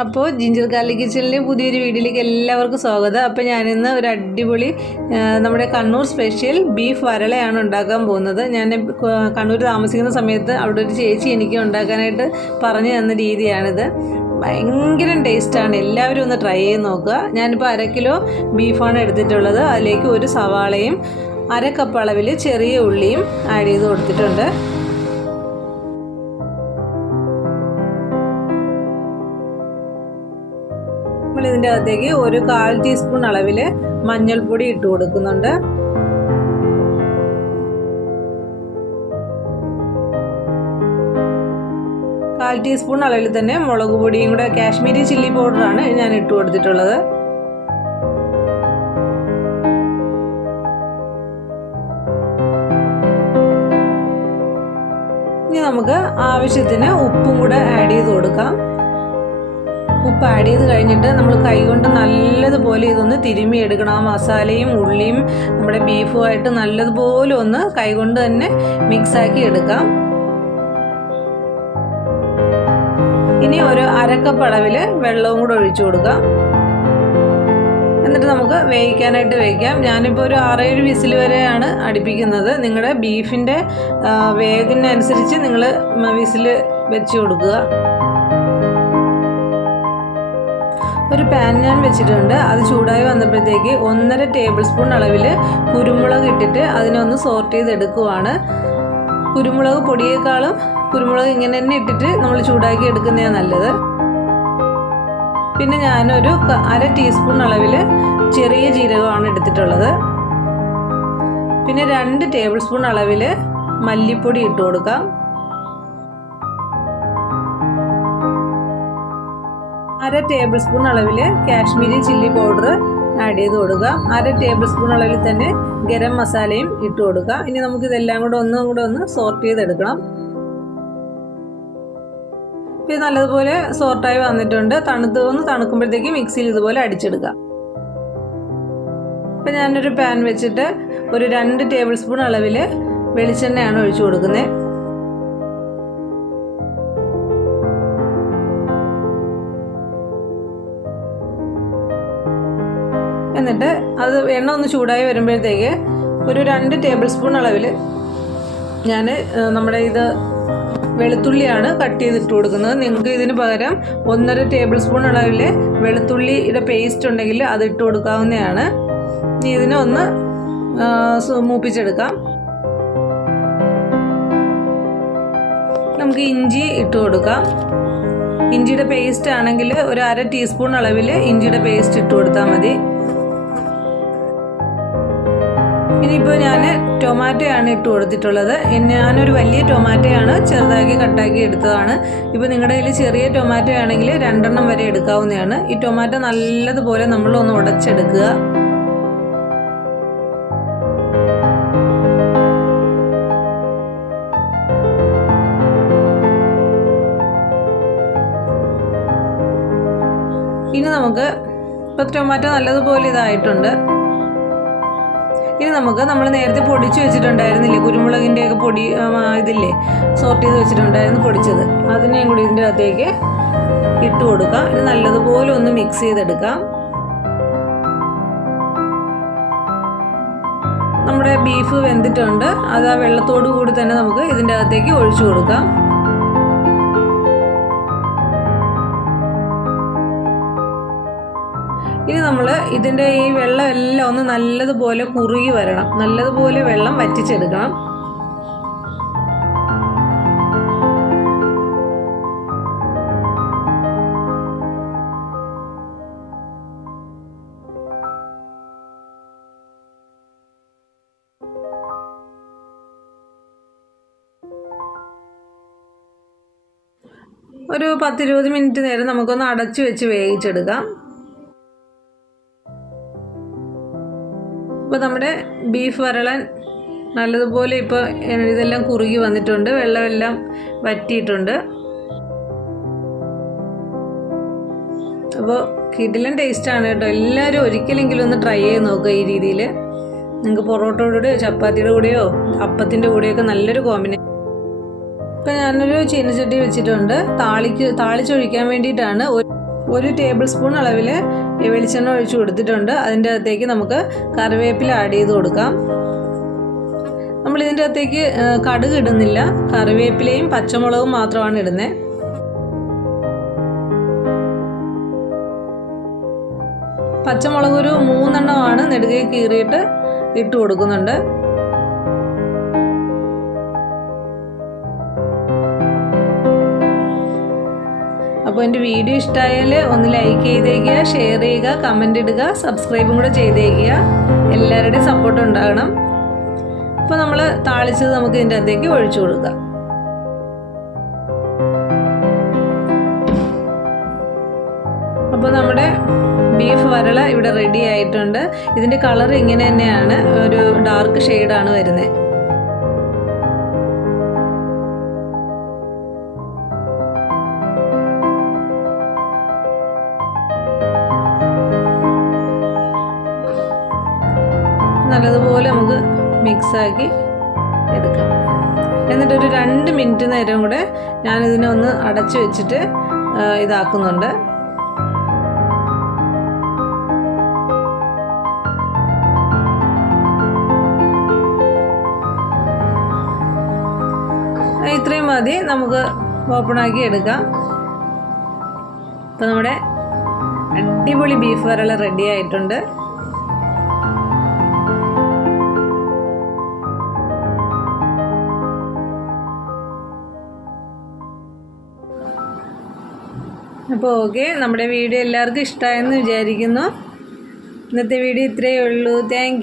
അപ്പോൾ ginger garlic കിച്ചണിലെ പുതിയൊരു വീഡിയോയിലേക്ക് എല്ലാവർക്കും സ്വാഗതം. അപ്പോൾ ഞാനിന്ന് ഒരു അടിപൊളി നമ്മുടെ കണ്ണൂർ സ്പെഷ്യൽ ബീഫ് വരളയാണ് ഉണ്ടാക്കാൻ പോകുന്നത്. ഞാൻ കണ്ണൂർ താമസിക്കുന്ന സമയത്ത് അവിടെ ഒരു ചേച്ചി എനിക്ക് ഉണ്ടാക്കാനായിട്ട് പറഞ്ഞു തന്ന രീതിയാണിത്. ഭയങ്കര ടേസ്റ്റാണ് എല്ലാവരും ഒന്ന് ട്രൈ ചെയ്ത് നോക്കുക. ഞാനിപ്പോൾ അര കിലോ ബീഫാണ് എടുത്തിട്ടുള്ളത്. അതിലേക്ക് ഒരു സവാളയും അര കപ്പ് അളവിൽ ചെറിയ ഉള്ളിയും ആഡ് ചെയ്ത് കൊടുത്തിട്ടുണ്ട്. നമ്മൾ ഇതിന്റെ അകത്തേക്ക് ഒരു കാൽ ടീസ്പൂൺ അളവിൽ മഞ്ഞൾപ്പൊടി ഇട്ട് കൊടുക്കുന്നുണ്ട്. കാൽ ടീസ്പൂൺ അളവിൽ തന്നെ മുളക് പൊടിയും കൂടെ കാശ്മീരി ചില്ലി പൗഡറാണ് ഞാൻ ഇട്ട് കൊടുത്തിട്ടുള്ളത്. ഇനി നമുക്ക് ആവശ്യത്തിന് ഉപ്പും കൂടെ ആഡ് ചെയ്ത് കൊടുക്കാം. ഉപ്പ് ആഡ് ചെയ്ത് കഴിഞ്ഞിട്ട് നമ്മൾ കൈകൊണ്ട് നല്ലതുപോലെ ഇതൊന്ന് തിരുമ്മി എടുക്കണം. ആ മസാലയും ഉള്ളിയും നമ്മുടെ ബീഫുമായിട്ട് നല്ലതുപോലെ ഒന്ന് കൈകൊണ്ട് തന്നെ മിക്സാക്കി എടുക്കാം. ഇനി ഒരു അരക്കപ്പ് വെള്ളവും കൂടെ ഒഴിച്ചു കൊടുക്കാം. എന്നിട്ട് നമുക്ക് വേവിക്കാനായിട്ട് വയ്ക്കാം ഞാനിപ്പോൾ ഒരു ആറേഴ് വിസിൽ വരെയാണ് അടുപ്പിക്കുന്നത്. നിങ്ങളുടെ ബീഫിന്റെ വേഗിനനുസരിച്ച് നിങ്ങൾ വിസിൽ വെച്ച് കൊടുക്കുക. ഒരു പാൻ ഞാൻ വെച്ചിട്ടുണ്ട്. അത് ചൂടായി വന്നപ്പോഴത്തേക്ക് ഒന്നര ടേബിൾ സ്പൂൺ അളവിൽ കുരുമുളക് ഇട്ടിട്ട് അതിനെ ഒന്ന് സോർട്ട് ചെയ്തെടുക്കുവാണ്. കുരുമുളക് പൊടിയേക്കാളും കുരുമുളക് ഇങ്ങനെ തന്നെ ഇട്ടിട്ട് നമ്മൾ ചൂടാക്കി എടുക്കുന്നതാണ് നല്ലത്. പിന്നെ ഞാനൊരു അര ടീസ്പൂൺ അളവിൽ ചെറിയ ജീരകമാണ് എടുത്തിട്ടുള്ളത്. പിന്നെ രണ്ട് ടേബിൾ സ്പൂൺ അളവിൽ മല്ലിപ്പൊടി ഇട്ട് കൊടുക്കാം. അര ടേബിൾ സ്പൂൺ അളവിൽ കാശ്മീരി ചില്ലി പൗഡർ ആഡ് ചെയ്ത് കൊടുക്കുക. അര ടേബിൾ സ്പൂൺ അളവിൽ തന്നെ ഗരം മസാലയും ഇട്ട് കൊടുക്കുക. ഇനി നമുക്ക് ഇതെല്ലാം കൂടെ ഒന്നും കൂടെ ഒന്ന് സോർട്ട് ചെയ്തെടുക്കണം. ഇപ്പം നല്ലതുപോലെ സോർട്ടായി വന്നിട്ടുണ്ട്. തണുത്ത് ഒന്ന് തണുക്കുമ്പോഴത്തേക്ക് മിക്സിയിൽ ഇതുപോലെ അടിച്ചെടുക്കുക. ഇപ്പം ഞാനൊരു പാൻ വെച്ചിട്ട് ഒരു രണ്ട് ടേബിൾ സ്പൂൺ അളവിൽ വെളിച്ചെണ്ണയാണ് ഒഴിച്ചു കൊടുക്കുന്നത്. എന്നിട്ട് അത് എണ്ണ ഒന്ന് ചൂടായി വരുമ്പോഴത്തേക്ക് ഒരു രണ്ട് ടേബിൾ സ്പൂൺ അളവിൽ ഞാൻ നമ്മുടെ ഇത് വെളുത്തുള്ളിയാണ് കട്ട് ചെയ്തിട്ട് കൊടുക്കുന്നത്. നിങ്ങൾക്ക് ഇതിന് പകരം ഒന്നര ടേബിൾ സ്പൂൺ അളവിൽ വെളുത്തുള്ളിയുടെ പേസ്റ്റ് ഉണ്ടെങ്കിൽ അത് ഇട്ട് കൊടുക്കാവുന്നതാണ്. ഇനി ഇതിനെ ഒന്ന് മൂപ്പിച്ചെടുക്കാം. നമുക്ക് ഇഞ്ചി ഇട്ട് കൊടുക്കാം. ഇഞ്ചിയുടെ പേസ്റ്റ് ആണെങ്കിൽ ഒരു അര ടീസ്പൂൺ അളവിൽ ഇഞ്ചിയുടെ പേസ്റ്റ് ഇട്ട് കൊടുത്താൽ മതി. ഇനിയിപ്പോൾ ഞാൻ ടൊമാറ്റോയാണ് ഇട്ട് കൊടുത്തിട്ടുള്ളത്. ഞാനൊരു വലിയ ടൊമാറ്റോയാണ് ചെറുതാക്കി കട്ടാക്കി എടുത്തതാണ്. ഇപ്പോൾ നിങ്ങളുടെ കയ്യിൽ ചെറിയ ടൊമാറ്റോ ആണെങ്കിൽ രണ്ടെണ്ണം വരെ എടുക്കാവുന്നതാണ്. ഈ ടൊമാറ്റോ നല്ലതുപോലെ നമ്മളൊന്ന് ഉടച്ചെടുക്കുക. ഇനി നമുക്ക് ഇപ്പോൾ ടൊമാറ്റോ നല്ലതുപോലെ ഇതായിട്ടുണ്ട്. ഇനി നമുക്ക് നമ്മൾ നേരത്തെ പൊടിച്ചു വെച്ചിട്ടുണ്ടായിരുന്നില്ലേ? കുരുമുളകിന്റെയൊക്കെ പൊടി ഇതില്ലേ? സോർട്ട് ചെയ്ത് വെച്ചിട്ടുണ്ടായിരുന്നു പൊടിച്ചത്. അതിനെയും കൂടി ഇതിന്റെ അകത്തേക്ക് ഇട്ട് കൊടുക്കാം. ഇത് നല്ലതുപോലെ ഒന്ന് മിക്സ് ചെയ്തെടുക്കാം. നമ്മുടെ ബീഫ് വെന്തിട്ടുണ്ട്. അത് ആ വെള്ളത്തോടു കൂടി തന്നെ നമുക്ക് ഇതിന്റെ അകത്തേക്ക് ഒഴിച്ചു കൊടുക്കാം. ഇനി നമ്മൾ ഇതിന്റെ ഈ വെള്ളം എല്ലാം ഒന്ന് നല്ലതുപോലെ കുറുകി വരണം. നല്ലതുപോലെ വെള്ളം വറ്റിച്ചെടുക്കണം. ഒരു പത്തിരുപത് മിനിറ്റ് നേരം നമുക്കൊന്ന് അടച്ചു വെച്ച് വേവിച്ചെടുക്കാം. ഇപ്പോൾ നമ്മുടെ ബീഫ് വരളൻ നല്ലതുപോലെ ഇപ്പോൾ ഇതെല്ലാം കുറുകി വന്നിട്ടുണ്ട്. വെള്ളമെല്ലാം വറ്റിയിട്ടുണ്ട്. അപ്പോൾ കിടിലൻ ടേസ്റ്റാണ് കേട്ടോ. എല്ലാവരും ഒരിക്കലെങ്കിലും ഒന്ന് ട്രൈ ചെയ്ത് നോക്കുക ഈ രീതിയിൽ നിങ്ങൾക്ക് പൊറോട്ടയുടെ കൂടെയോ ചപ്പാത്തിയുടെ കൂടെയോ അപ്പത്തിന്റെ കൂടെയൊക്കെ നല്ലൊരു കോമ്പിനേഷൻ ഇപ്പം ഞാനൊരു ചീനച്ചട്ടി വെച്ചിട്ടുണ്ട്. താളിക്ക് താളിച്ചൊഴിക്കാൻ വേണ്ടിയിട്ടാണ്. ഒരു ടേബിൾ സ്പൂൺ അളവിൽ വെളിച്ചെണ്ണ ഒഴിച്ച് കൊടുത്തിട്ടുണ്ട്. അതിന്റെ അകത്തേക്ക് നമുക്ക് കറിവേപ്പില ആഡ് ചെയ്ത് കൊടുക്കാം. നമ്മൾ ഇതിന്റെ അകത്തേക്ക് കടുക് ഇടുന്നില്ല. കറിവേപ്പിലയും പച്ചമുളകും മാത്രമാണ് ഇടുന്നത് പച്ചമുളക് ഒരു മൂന്നെണ്ണമാണ് നെടുകെ കീറിയിട്ട് ഇട്ട് കൊടുക്കുന്നുണ്ട്. അപ്പോൾ എന്റെ വീഡിയോ ഇഷ്ടമായാൽ ഒന്ന് ലൈക്ക് ചെയ്തേക്കുക ഷെയർ ചെയ്യുക കമന്റ് ഇടുക സബ്സ്ക്രൈബും കൂടെ ചെയ്തേക്കുക. എല്ലാവരുടെയും സപ്പോർട്ട് ഉണ്ടാകണം. അപ്പോൾ നമ്മൾ താളിച്ചത് നമുക്ക് ഇതിന്റെ അകത്തേക്ക് ഒഴിച്ചു കൊടുക്കാം. അപ്പോൾ നമ്മുടെ ബീഫ് വരള ഇവിടെ റെഡി ആയിട്ടുണ്ട്. ഇതിന്റെ കളർ ഇങ്ങനെ തന്നെയാണ്. ഒരു ഡാർക്ക് ഷെയ്ഡാണ് വരുന്നത്. നമുക്ക് മിക്സാക്കി എടുക്കാം. എന്നിട്ടൊരു രണ്ട് മിനിറ്റ് നേരം കൂടെ ഞാനിതിനെ ഒന്ന് അടച്ചു വെച്ചിട്ട് ഇതാക്കുന്നുണ്ട്. ഇത്രയും മതി. നമുക്ക് ഓപ്പണാക്കി എടുക്കാം. ഇപ്പം നമ്മുടെ അടിപൊളി ബീഫ് വരള റെഡി ആയിട്ടുണ്ട്. അപ്പോൾ ഓക്കെ നമ്മുടെ വീഡിയോ എല്ലാവർക്കും ഇഷ്ടമായെന്ന് വിചാരിക്കുന്നു. ഇന്നത്തെ വീഡിയോ ഇത്രയേ ഉള്ളൂ. താങ്ക്